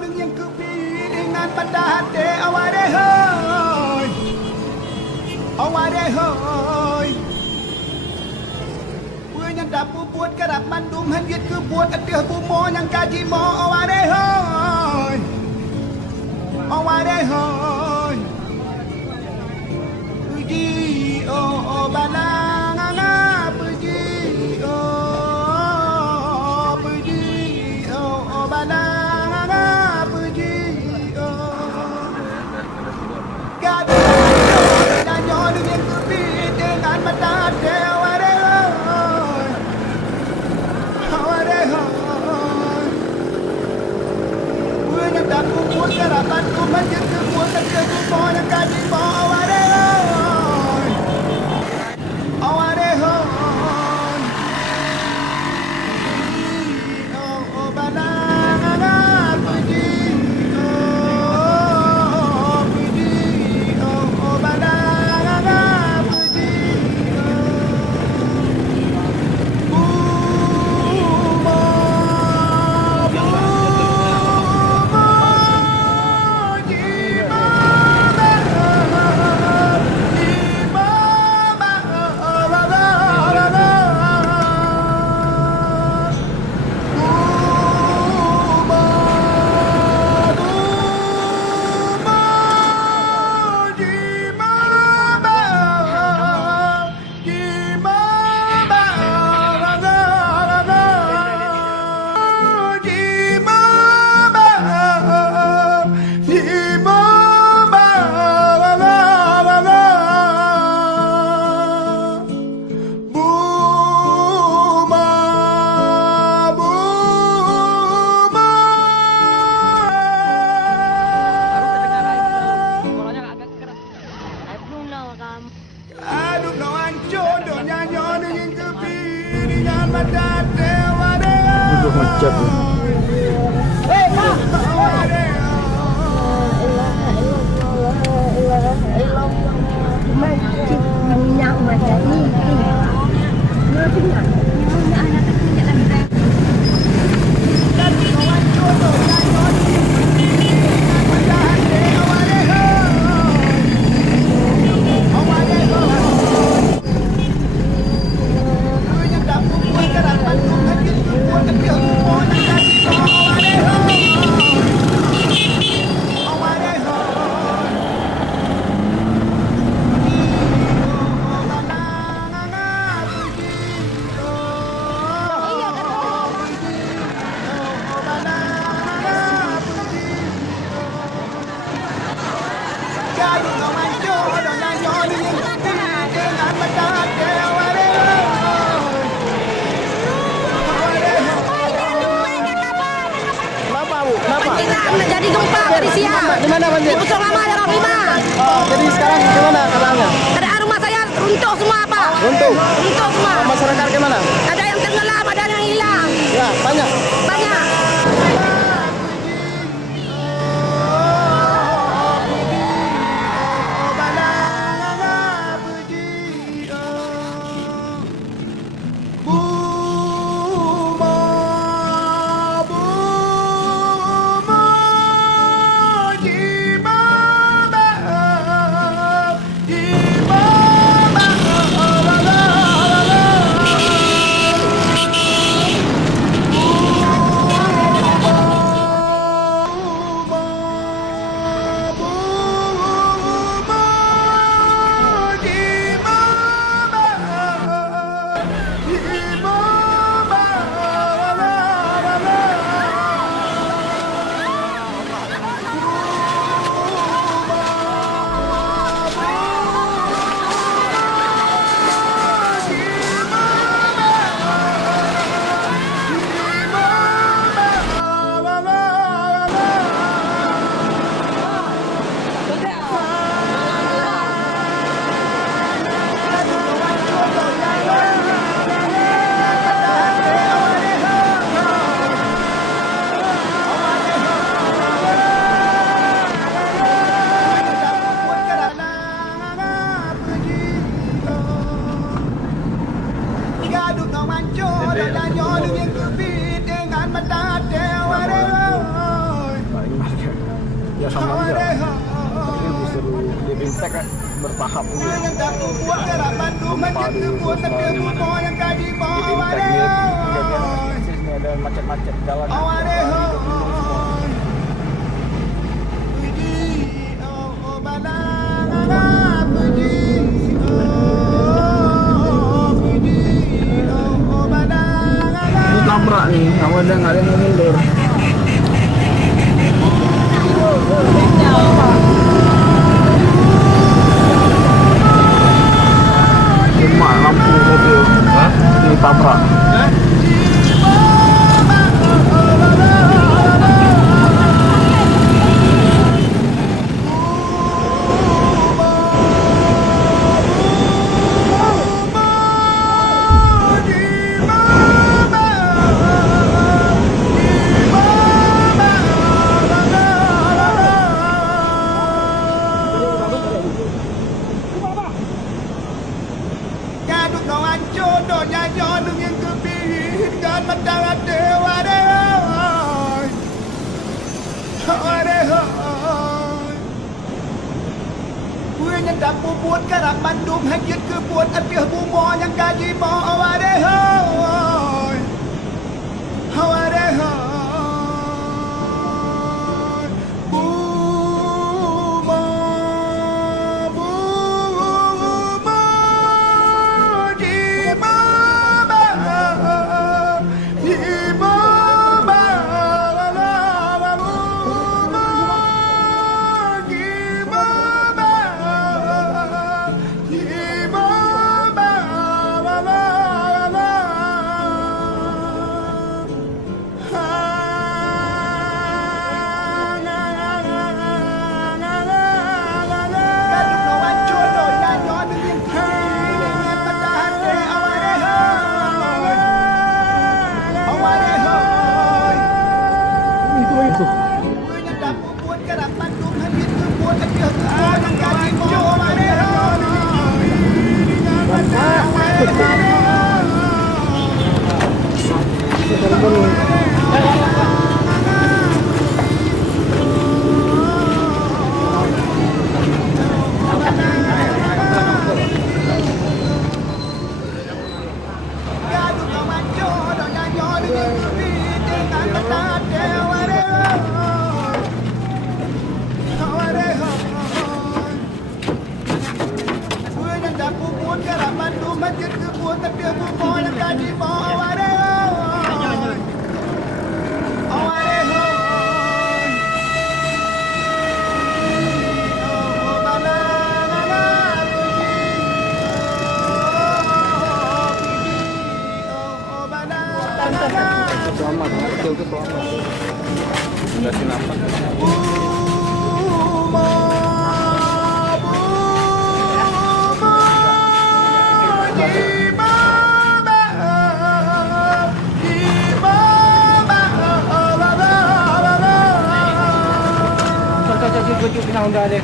dengan yang kepi dengan pada hati awak dehoi. Awak dehoi. Punya dapur buat kerap mandum hanjit ke buat adeh bumo yang kaji mo awak dehoi. Awak dehoi. Puji oh balang anga puji oh puji oh balang anga puji oh gadu nyanyo dengan kepi dengan mata dewa dehoi awak dehoi punya dapur buat kerabat tu menjadi kebuat kerja bumo yang kaji mo awak dehoi awak dehoi oh balang anga puji oh puji oh balang anga puji bumo Aduh no hancur do nyanyo dengan kepi dengan mata dewa Udah macet. Hei Pak Minyak macam ni. Jadi gempa tadi siang. Di mana banjir? Di Pusong Lama ada orang 5. Oh, jadi sekarang gimana keadaannya? Keadaan rumah saya runtuh semua Pak. Runtuh? Runtuh semua. Masyarakat gimana? Ada yang tenggelam, ada yang hilang. Ya, banyak. Banyak. sama dia. Dia bisa living tag kan bertahap ni. Yang tak buat gerakan tu macam tu buat tapi semua yang kadi Living bawa tag ni dia ada macam-macam jalan. Tabrak ni, awak dah ada yang mundur. Mak lampu mobil, ni tabrak. Yang dapur buat kerap bandum hajit ke buat apiah bumbu yang gaji bawa aware hoy aware hoy bumbu di baba Selamat, betul ke selamat. Kasih nafas. Cucu pinang dah ada.